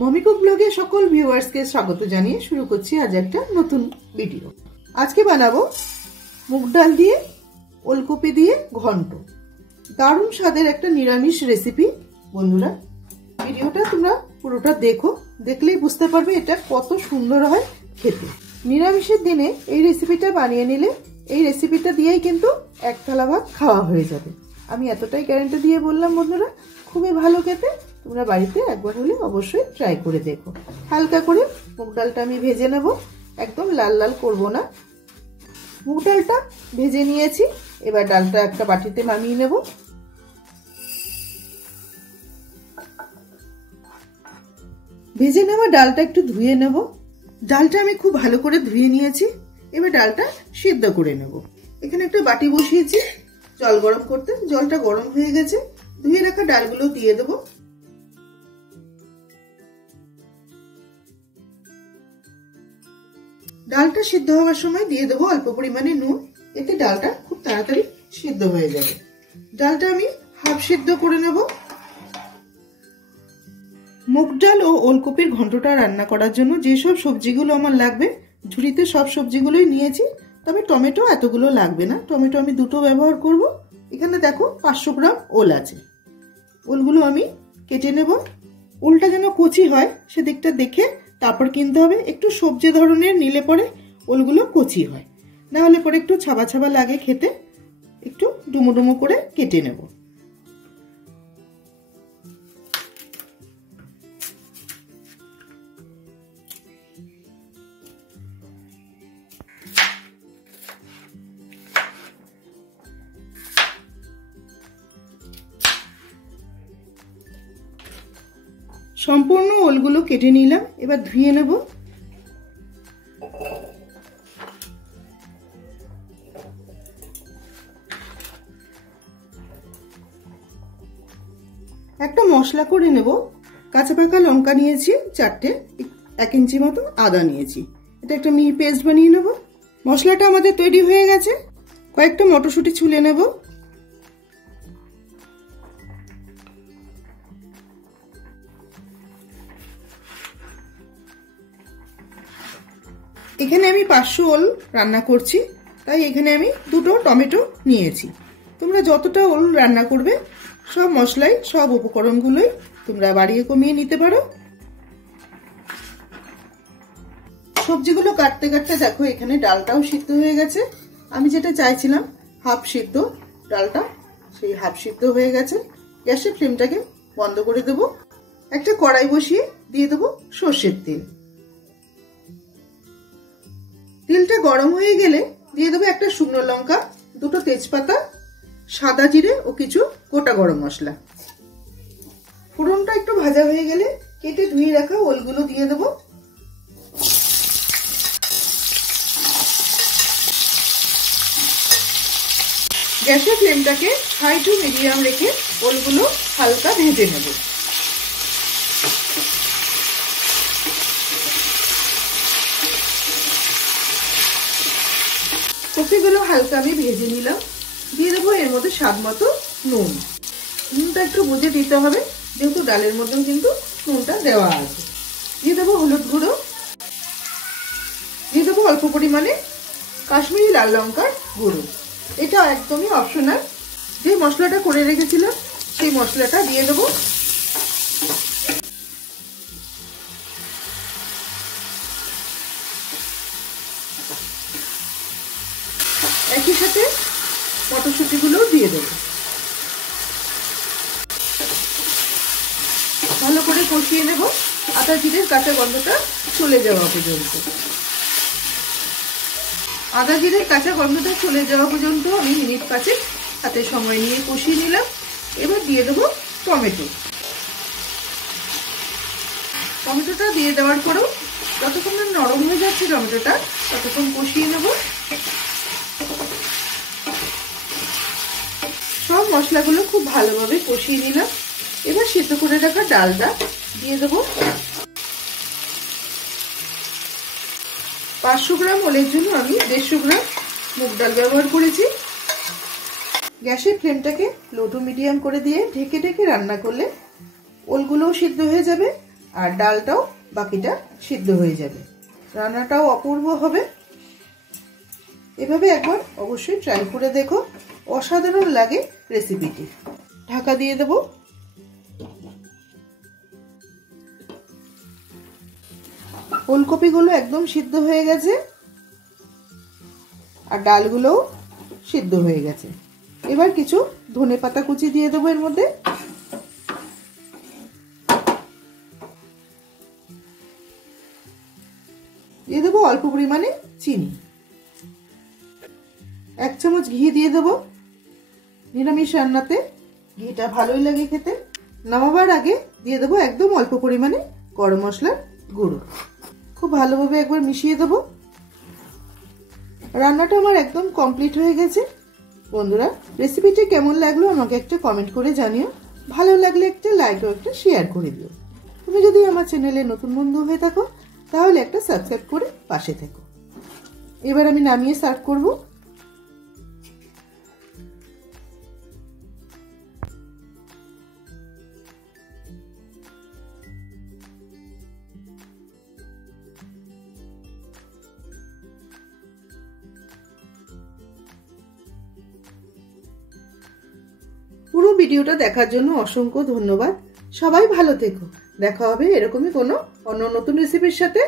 Mummy cook ব্লগে সকল ভিউয়ার্সকে স্বাগত জানিয়ে শুরু করছি আজ একটা নতুন ভিডিও। আজকে বানাবো মুগ ডাল দিয়ে ওলকপি দিয়ে ঘন্ট। দারুণ স্বাদের একটা নিরামিষ রেসিপি। বন্ধুরা, ভিডিওটা তোমরা পুরোটা দেখো, দেখলেই বুঝতে পারবে এটা কত সুন্দর হয় খেতে। নিরামিষের দিনে এই রেসিপিটা বানিয়ে নিলে এই রেসিপিটা দিয়েই কিন্তু এক থালা ভাত খাওয়া হয়ে যাবে। আমি এতটাই গ্যারান্টি দিয়ে বললাম বন্ধুরা, খুবই ভালো খেতে। তোমরা বাড়িতে একবার হলে অবশ্যই ট্রাই করে দেখো। হালকা করে মুগ ডালটা আমি ভেজে নেব, একদম লাল লাল করব না। মুগ ডালটা ভেজে নিয়েছি, এবার ডালটা একটা বাটিতে নামিয়ে নেব। ভেজে নেওয়া ডালটা একটু ধুয়ে নেব। ডালটা আমি খুব ভালো করে ধুয়ে নিয়েছি, এবার ডালটা সিদ্ধ করে নেব। এখানে একটা বাটি বসিয়েছি জল গরম করতে। জলটা গরম হয়ে গেছে, ধুয়ে রাখা ডালগুলো দিয়ে দেবো। ডালটা সিদ্ধ হওয়ার সময় দিয়ে দেবো অল্প পরিমাণে নুন, এতে ডালটা খুব তাড়াতাড়ি সিদ্ধ হয়ে যাবে। ডালটা আমি হাফ সিদ্ধ করে নেব। মুগ ডাল ও ওলকপির ঘন্টটা রান্না করার জন্য যেসব সবজিগুলো আমার লাগবে, ঝুড়িতে সব সবজিগুলোই নিয়েছি, তবে টমেটো এতগুলো লাগবে না। টমেটো আমি দুটো ব্যবহার করব। এখানে দেখো 500 গ্রাম ওল আছে। ওলগুলো আমি কেটে নেব। ওলটা যেন কচি হয় সেদিকটা দেখে তারপর কিনতে হবে। একটু সবজি ধরনের নিলে পরে ওলগুলো কচি হয়, না হলে পরে একটু ছাবা ছাবা লাগে খেতে। একটু ডুমো ডুমো করে কেটে নেব। সম্পূর্ণ ওলগুলো কেটে নিলাম, এবার ধুয়ে নেব। একটা মশলা করে নেব। কাঁচা পাকা লঙ্কা নিয়েছি 4টে, 1 ইঞ্চি মতো আদা নিয়েছি। এটা একটা মিহি পেস্ট বানিয়ে নেব। মশলাটা আমাদের তৈরি হয়ে গেছে। কয়েকটা মটরশুঁটি ছুলে নেব। এখানে আমি 500 ওল রান্না করছি, তাই এখানে আমি 2টো টমেটো নিয়েছি। তোমরা যতটা ওল রান্না করবে সব মশলাই সব উপকরণগুলোই তোমরা বাড়িয়ে কমিয়ে নিতে পারো। সবজিগুলো কাটতে কাটতে দেখো এখানে ডালটাও সিদ্ধ হয়ে গেছে। আমি যেটা চাইছিলাম হাফ সিদ্ধ ডালটা, সেই হাফ সিদ্ধ হয়ে গেছে। গ্যাসের ফ্লেমটাকে বন্ধ করে দেব। একটা কড়াই বসিয়ে দিয়ে দেবো সর্ষের তেল। তেলটা গরম হয়ে গেলে দিয়ে দেবো একটা শুকনো লঙ্কা, 2টো তেজপাতা, সাদা জিরে ও কিছু গোটা গরম মশলা। ফোড়নটা একটু ভাজা হয়ে গেলে কেটে ধুয়ে রাখা ওলগুলো দিয়ে দেবো। গ্যাসের ফ্লেমটাকে হাই টু মিডিয়াম রেখে ওলগুলো হালকা ভেজে নেব। কপিগুলো হালকা আমি ভেজে নিলাম। দিয়ে দেবো এর মধ্যে স্বাদ মতো নুন। নুনটা একটু বুঝে দিতে হবে, যেহেতু ডালের মধ্যে কিন্তু নুনটা দেওয়া আছে। দিয়ে দেবো হলুদ গুঁড়ো। দিয়ে দেবো অল্প পরিমাণে কাশ্মীরি লাল লঙ্কার গুঁড়ো। এটা একদমই অপশনাল। যে মশলাটা করে রেখেছিলাম সেই মশলাটা দিয়ে দেবো। একই সাথে মটরশুঁটিগুলো দিয়ে দেবো। ভালো করে কষিয়ে নেব আদা জিরের কাঁচা গন্ধটা চলে যাওয়া পর্যন্ত। আদা জিরের কাঁচা গন্ধটা চলে যাওয়া পর্যন্ত আমি মিনিট 5 হাতে সময় নিয়ে কষিয়ে নিলাম। এবার দিয়ে দেবো টমেটো। টমেটোটা দিয়ে দেওয়ার পরেও যতক্ষণ না নরম হয়ে যাচ্ছে টমেটোটা, ততক্ষণ কষিয়ে নেব। সব মশলাগুলো খুব ভালোভাবে কষিয়ে নিলাম। এবার সিদ্ধ করে রাখা ডালটা দিয়ে দেবো। 500 গ্রাম ওলের জন্য আমি 150 গ্রাম মুগ ডাল ব্যবহার করেছি। গ্যাসের ফ্লেমটাকে লো টু মিডিয়াম করে দিয়ে ঢেকে ঢেকে রান্না করলে ওলগুলোও সিদ্ধ হয়ে যাবে, আর ডালটাও বাকিটা সিদ্ধ হয়ে যাবে, রান্নাটাও অপূর্ব হবে। এভাবে একবার অবশ্যই ট্রাই করে দেখো, অসাধারণ লাগে রেসিপিটি। ঢাকা দিয়ে দেব। ওলকপিগুলো একদম সিদ্ধ হয়ে গেছে আর ডালগুলোও সিদ্ধ হয়ে গেছে। এবার কিছু ধনেপাতা কুচি দিয়ে দেবো এর মধ্যে। দিয়ে দেবো অল্প পরিমাণে চিনি। 1 চামচ ঘি দিয়ে দেবো। নিরামিষ রান্নাতে ঘিটা ভালোই লাগে খেতে। নামাবার আগে দিয়ে দেবো একদম অল্প পরিমাণে গরম মশলার গুঁড়ো। খুব ভালোভাবে একবার মিশিয়ে দেবো। রান্নাটা আমার একদম কমপ্লিট হয়ে গেছে। বন্ধুরা, রেসিপিটি কেমন লাগলো আমাকে একটা কমেন্ট করে জানিও। ভালো লাগলে একটা লাইক ও একটা শেয়ার করে দিও। তুমি যদি আমার চ্যানেলে নতুন বন্ধু হয়ে থাকো তাহলে একটা সাবস্ক্রাইব করে পাশে থেকো। এবার আমি নামিয়ে সার্ভ করব। পুরো ভিডিওটা দেখার জন্য অসংখ্য ধন্যবাদ। সবাই ভালো থেকো। দেখা হবে এরকমই কোনো অন্য নতুন রেসিপির সাথে।